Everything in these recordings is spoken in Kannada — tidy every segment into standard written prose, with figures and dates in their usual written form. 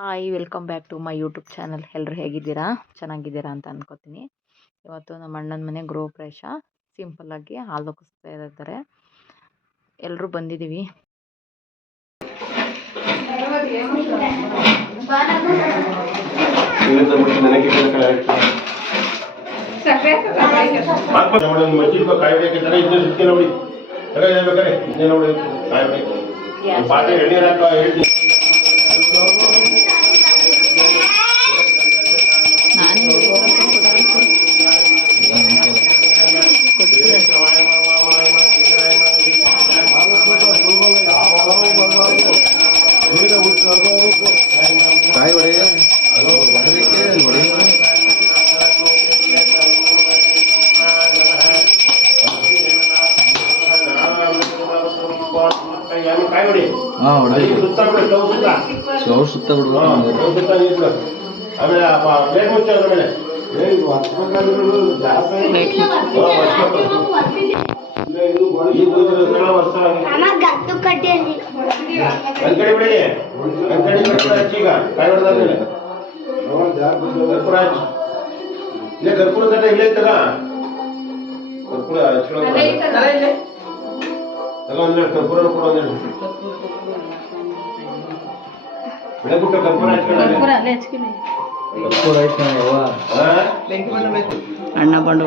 Hi welcome back to my YouTube channel. ಎಲ್ಲರೂ ಹೇಗಿದ್ದೀರಾ? ಚೆನ್ನಾಗಿದ್ದೀರಾ ಅಂತ ಅಂದ್ಕೋತೀನಿ. ಇವತ್ತು ನಮ್ಮ ಅಣ್ಣನ ಮನೆ ಗೃಹ ಪ್ರವೇಶ. ಸಿಂಪಲ್ಲಾಗಿ ಹಾಲು ಕುಸ್ತಾ ಇದ್ದಾರೆ. ಎಲ್ಲರೂ ಬಂದಿದ್ದೀವಿ. ಸುತ್ತ ಬಿಡುವ ಕರ್ಪೂರ ಕಟ್ಟ ಇಲ್ಲೇ ಇತ್ತಲ್ಲ ಕರ್ಪೂರ ಕರ್ಪೂರ ಬೆಳಗುಟ್ಟ ಕರ್ಪೂರ ಅಣ್ಣ ಬಂಡು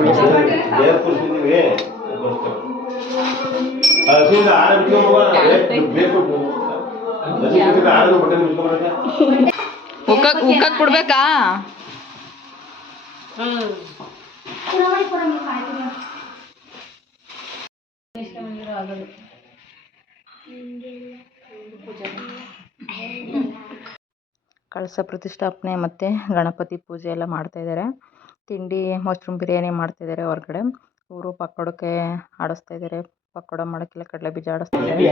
ಉಕ್ಕ ಕೊಡ್ಬೇಕಾ? ಕಳಸ ಪ್ರತಿಷ್ಠಾಪನೆ ಮತ್ತು ಗಣಪತಿ ಪೂಜೆ ಎಲ್ಲ ಮಾಡ್ತಾಯಿದ್ದಾರೆ. ತಿಂಡಿ ಮಶ್ರೂಮ್ ಬಿರಿಯಾನಿ ಮಾಡ್ತಾಯಿದ್ದಾರೆ. ಹೊರಗಡೆ ಇವರು ಪಕೋಡಕ್ಕೆ ಆಡಿಸ್ತಾ ಇದ್ದಾರೆ. ಪಕೋಡ ಮಾಡೋಕ್ಕೆಲ್ಲ ಕಡಲೆ ಬೀಜ ಆಡಿಸ್ತಾ ಇದ್ದಾರೆ.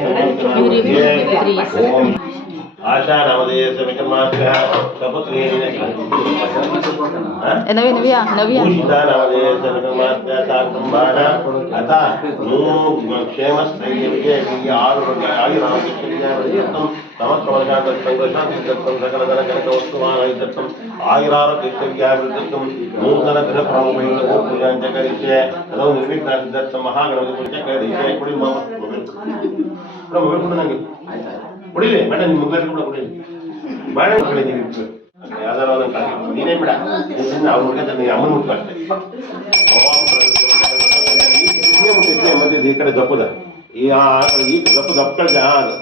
ನೂತನ ಗೃಹ ಪೂಜಾಂಚಕರಿಷ್ಯೆ ಅದೋ ನಿರ್ವಿಘ್ನ ಮಹಾಗಣಪತಿ ಪೂಜೆ ಕುಡಿ ಮೊಬೈಲ್ ನಂಗೆ ಕುಡಿಲಿ ಬೇಡ ನಿಮ್ಮ ಮೊಬೈಲ್ ಕೂಡ ಕುಡಿಲಿ ಬೇಡ ಕುಡಿದೀವಿ ಯಾವ್ದಾರ ನೀನೇ ಬೇಡ ಅವ್ರು ಹುಡುಗ ಅಮ್ಮನ ಮುಟ್ಟು ಅಷ್ಟೇ ಮುಟ್ಟಿದ್ದೆ ಮತ್ತೆ ಈ ಕಡೆ ದಪ್ಪದ ಈ ದಪ್ಪು ದಪ್ಪಳ ಅದು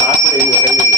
ಹಾಕ್ಬೇಡಿ ಕೈಗೆ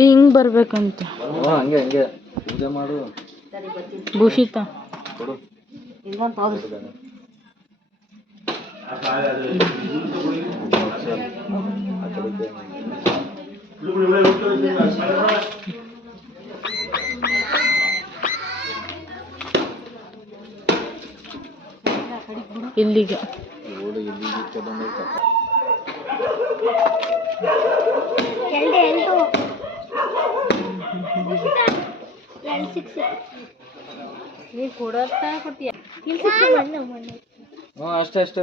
ಹಿಂಗ್ ಬರ್ಬೇಕಂತ ಹಂಗೆ ಪೂಜೆ ಮಾಡು ಭೂಷಿತ ಇಲ್ಲಿಗೆ ಅಷ್ಟೇ ಅಷ್ಟೇ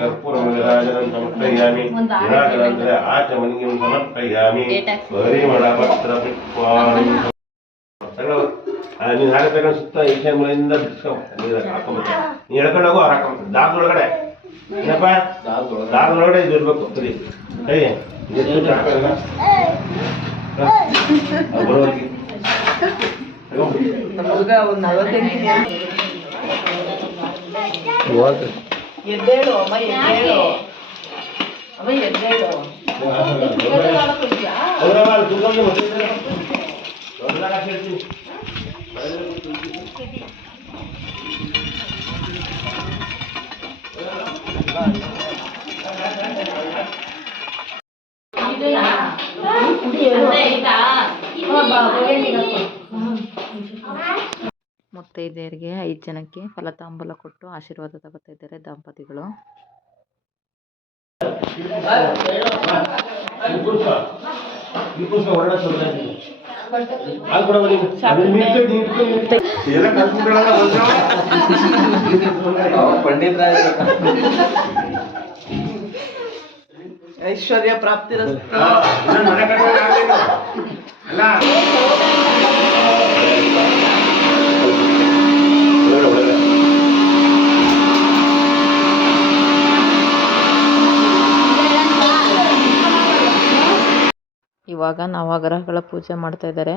कर्पूरमृगराजनं समर्पयामि विराजनान्तरे आचमनीयं समर्पयामि परिमलपत्रपुष्पाणि ನೀನು ಹಾಕಬೇಕಂದ್ರೆ ಸುತ್ತ ಈಶಾನ್ಯ ಮೂಲೆಯಿಂದ ಬಿಡಿಸ್ಕೊಂಡು ನೀರು ಹಾಕೊಂಬತ್ತೆ ನೀನು ಎಳ್ಕೊಂಡು ಹೋಗು ಅವ್ರು ಹಾಕೊಂಬತ್ತೆ ದಾರದೊಳಗಡೆ ಏನಪ್ಪ ದಾರದೊಳಗಡೆ ಇದು ಇರ್ಬೇಕು ಸರಿ ಹೇಗೆ ಬರೋರಿಗೆ ಎದ್ದೇಳು ಅಮ್ಮ ಎದ್ದೇಳು ಅಮ್ಮ ಎದ್ದೇಳು ಮುತ್ತೈದೆಯರಿಗೆ 5 ಜನಕ್ಕೆ ಫಲತಾಂಬೂಲ ಕೊಟ್ಟು ಆಶೀರ್ವಾದ ತಗೋತಾ ಇದ್ದಾರೆ ದಂಪತಿಗಳು. ಐಶ್ವರ್ಯ ಪ್ರಾಪ್ತಿ ಇವಾಗ ನವಗ್ರಹಗಳ ಪೂಜೆ ಮಾಡ್ತಾ ಇದ್ದಾರೆ.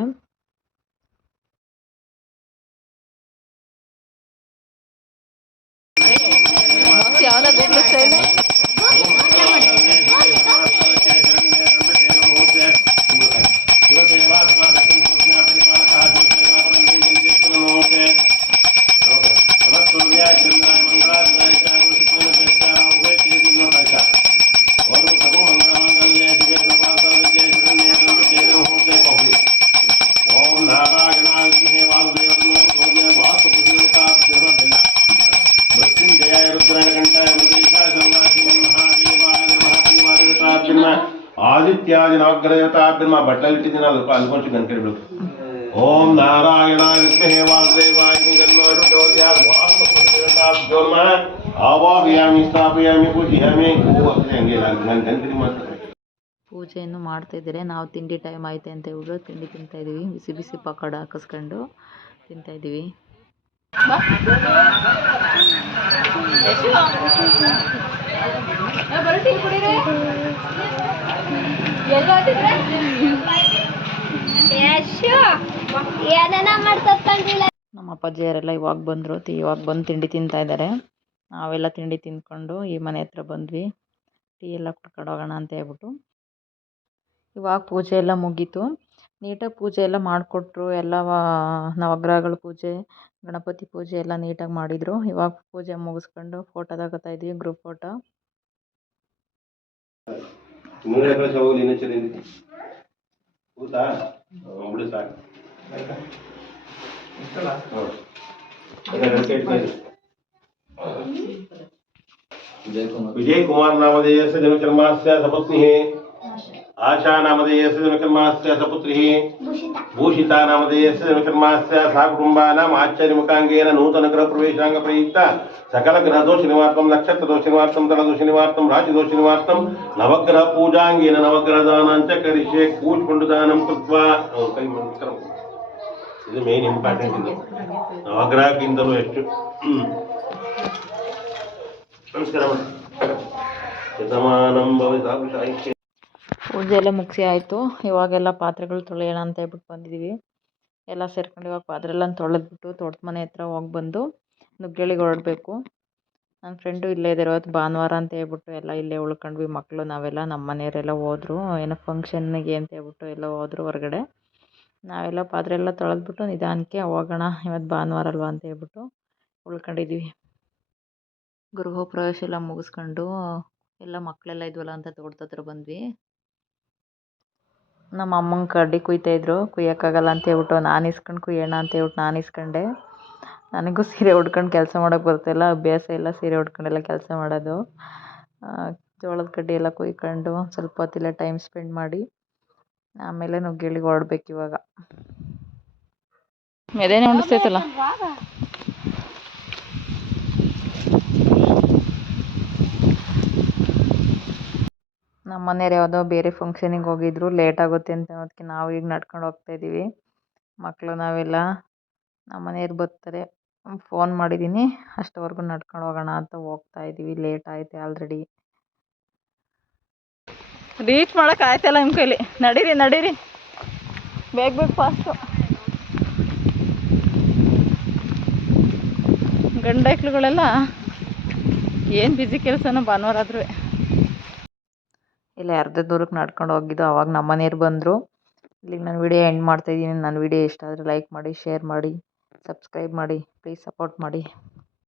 ಆದಿತ್ಯಾದಿನಾಗ್ರಹತಾಭ್ಯಮ ಬಟ್ಟಲಿಟ್ಟಿದ್ದೀನಿ ಅದಕ್ಕೆ ಅನ್ಕೊಂಚು ಗಂಟೆಬೇಕು. ಓಂ ನಾರಾಯಣಾಯ ವಿದ್ಮಹೇ ವಾಸುದೇವಾಯ ಆವಾಹಯಾಮಿ ಸ್ಥಾಪಯಾಮಿ ಪೂಜಯಾಮಿ. ಹಂಗೆ ನಾನು ಗಂಟೆ ಮಾತಾಡ್ತೀನಿ. ಪೂಜೆಯನ್ನು ಮಾಡ್ತಾ ಇದ್ದಾರೆ. ನಾವು ತಿಂಡಿ ಟೈಮ್ ಐತೆ ಅಂತ ಹೇಳ್ಬಿಟ್ಟು ತಿಂಡಿ ತಿಂತಾ ಇದೀವಿ. ಬಿಸಿ ಬಿಸಿ ಪಕೋಡ ಹಾಕಿಸ್ಕೊಂಡು ತಿಂತಾ ಇದೀವಿ. ನಮ್ಮ ಅಪ್ಪಾಜಿಯರೆಲ್ಲ ಇವಾಗ ಬಂದರು. ಇವಾಗ ಬಂದು ತಿಂಡಿ ತಿಂತಾ ಇದ್ದಾರೆ. ನಾವೆಲ್ಲ ತಿಂಡಿ ತಿಂದ್ಕೊಂಡು ಈ ಮನೆ ಹತ್ರ ಬಂದ್ವಿ. ಟೀ ಎಲ್ಲ ಕುಡ್ಕೊಂಡು ಹೋಗೋಣ ಅಂತ ಹೇಳ್ಬಿಟ್ಟು. ಇವಾಗ ಪೂಜೆ ಎಲ್ಲ ಮುಗೀತು. ನೀಟಾಗಿ ಪೂಜೆ ಎಲ್ಲ ಮಾಡಿಕೊಟ್ರು. ಎಲ್ಲ ನವಗ್ರಹಗಳ ಪೂಜೆ, ಗಣಪತಿ ಪೂಜೆ ಎಲ್ಲ ನೀಟಾಗಿ ಮಾಡಿದರು. ಇವಾಗ ಪೂಜೆ ಮುಗಿಸ್ಕೊಂಡು ಫೋಟೋ ತಗೋತಾ ಇದ್ವಿ, ಗ್ರೂಪ್ ಫೋಟೋ. विजय कुमार नामधेयस्य जन्मकर्मास्य सपत्नी आशा नामधेयस्य जन्मकर्मास्य सपुत्री भूषिता नामधेयस्य जन्मकर्मास्य सा कुटुम्बानाम् आश्चर्यमुखाङ्गेन नूतन गृह प्रवेशांग प्रयुक्त सकल ग्रह दोष निवार्तम नक्षत्र दोष निवार्तम तल दोष निवार्तम राशि दोष निवार्तम नवग्रह पूजांगेन नवग्रह दानांच करिष्ये कूष्माण्ड दानं कृत्वा कೈ ಮಂತ್ರಂ. ಇದು ಮೇನ್ ಇಂಪಾರ್ಟೆಂಟ್. ಇದು ನವಗ್ರಹಕ್ಕಿಂತಲೂ ಹೆಚ್ಚು. ನಮಸ್ಕಾರ. ಶತಮಾನಂ ಭವತಾಪುಷಾಯಿಷ್ಯ. ಪೂಜೆ ಎಲ್ಲ ಮುಗಿಸಿ ಆಯಿತು. ಇವಾಗೆಲ್ಲ ಪಾತ್ರೆಗಳು ತೊಳೆಯೋಣ ಅಂತ ಹೇಳ್ಬಿಟ್ಟು ಬಂದಿದ್ದೀವಿ. ಎಲ್ಲ ಸೇರ್ಕೊಂಡು ಇವಾಗ ಪಾತ್ರೆ ಎಲ್ಲ ತೊಳೆದ್ಬಿಟ್ಟು ತೋಟದ ಮನೆ ಹತ್ರ ಹೋಗಿ ಬಂದು ನುಗ್ಗೇಳಿಗೆ ಹೊರಡಬೇಕು. ನನ್ನ ಫ್ರೆಂಡು ಇಲ್ಲೇ ಇದ್ದಾರೆ. ಇವತ್ತು ಭಾನುವಾರ ಅಂತ ಹೇಳ್ಬಿಟ್ಟು ಎಲ್ಲ ಇಲ್ಲೇ ಉಳ್ಕೊಂಡ್ವಿ. ಮಕ್ಕಳು ನಾವೆಲ್ಲ ನಮ್ಮ ಮನೆಯವರೆಲ್ಲ ಹೋದರು ಏನೋ ಫಂಕ್ಷನ್ನಿಗೆ ಅಂತ ಹೇಳ್ಬಿಟ್ಟು ಎಲ್ಲ ಹೋದರು ಹೊರಗಡೆ. ನಾವೆಲ್ಲ ಪಾತ್ರೆ ಎಲ್ಲ ತೊಳೆದ್ಬಿಟ್ಟು ನಿಧಾನಕ್ಕೆ ಹೋಗೋಣ, ಇವತ್ತು ಭಾನುವಾರ ಅಲ್ವಾ ಅಂತ ಹೇಳ್ಬಿಟ್ಟು ಉಳ್ಕೊಂಡಿದ್ದೀವಿ. ಗೃಹ ಪ್ರವೇಶ ಎಲ್ಲ ಮುಗಿಸ್ಕೊಂಡು ಎಲ್ಲ ಮಕ್ಕಳೆಲ್ಲ ಇದ್ವಲ್ಲ ಅಂತ ತೋಟದ ಹತ್ರ ಬಂದ್ವಿ. ನಮ್ಮ ಅಮ್ಮಂಗೆ ಕಡ್ಡಿ ಕುಯ್ತಾಯಿದ್ರು. ಕುಯ್ಯೋಕ್ಕಾಗಲ್ಲ ಅಂತ ಹೇಳ್ಬಿಟ್ಟು ನಾನು ಇಸ್ಕೊಂಡು ಕುಯ್ಯೋಣ ಅಂತ ಹೇಳ್ಬಿಟ್ಟು ನಾನು ಇಸ್ಕೊಂಡೆ. ನನಗೂ ಸೀರೆ ಉಟ್ಕೊಂಡು ಕೆಲಸ ಮಾಡೋಕ್ಕೆ ಬರ್ತಾಯಿಲ್ಲ, ಅಭ್ಯಾಸ ಇಲ್ಲ ಸೀರೆ ಉಟ್ಕೊಂಡೆಲ್ಲ ಕೆಲಸ ಮಾಡೋದು. ಜೋಳದ ಕಡ್ಡಿ ಎಲ್ಲ ಕುಯ್ಕೊಂಡು ಸ್ವಲ್ಪ ಹೊತ್ತಿಲ್ಲ ಟೈಮ್ ಸ್ಪೆಂಡ್ ಮಾಡಿ ಆಮೇಲೆ ನುಗ್ಗೇಳಿಗೆ ಹೊರಡ್ಬೇಕು ಇವಾಗ. ಮೆದೇನೆ ಉಂಡಿಸ್ತೈತಲ್ಲ. ನಮ್ಮ ಮನೆಯವ್ರು ಯಾವುದೋ ಬೇರೆ ಫಂಕ್ಷನಿಗೆ ಹೋಗಿದ್ರು ಲೇಟ್ ಆಗುತ್ತೆ ಅಂತ ಅನ್ನೋದಕ್ಕೆ ನಾವು ಈಗ ನಡ್ಕೊಂಡು ಹೋಗ್ತಾಯಿದ್ದೀವಿ. ಮಕ್ಕಳು ನಾವೆಲ್ಲ ನಮ್ಮ ಮನೆಯವ್ರು ಬರ್ತಾರೆ ಫೋನ್ ಮಾಡಿದ್ದೀನಿ ಅಷ್ಟವರೆಗೂ ನಡ್ಕೊಂಡು ಹೋಗೋಣ ಅಂತ ಹೋಗ್ತಾ ಇದ್ದೀವಿ. ಲೇಟ್ ಆಯ್ತು ಆಲ್ರೆಡಿ. ರೀಚ್ ಮಾಡೋಕೆ ಆಯ್ತಲ್ಲ ನಿಮ್ಮ ಕೈಲಿ. ನಡೀರಿ ಬೇಗ ಫಾಸ್ಟು. ಗಂಡೈಕ್ಳುಗಳೆಲ್ಲ ಏನು ಬ್ಯುಸಿ ಕೆಲಸನೋ ಭಾನುವಾರ ಆದ್ರೂ. ಇಲ್ಲ ಅರ್ಧ ದೂರಕ್ಕೆ ನಡ್ಕೊಂಡು ಹೋಗಿದ್ದು ಆವಾಗ ನಮ್ಮ ಮನೆಯವ್ರು ಬಂದರು. ಇಲ್ಲಿಗೆ ನಾನು ವಿಡಿಯೋ ಎಂಡ್ ಮಾಡ್ತಾಯಿದ್ದೀನಿ. ನನ್ನ ವಿಡಿಯೋ ಇಷ್ಟ ಆದರೆ ಲೈಕ್ ಮಾಡಿ, ಶೇರ್ ಮಾಡಿ, ಸಬ್ಸ್ಕ್ರೈಬ್ ಮಾಡಿ, ಪ್ಲೀಸ್ ಸಪೋರ್ಟ್ ಮಾಡಿ.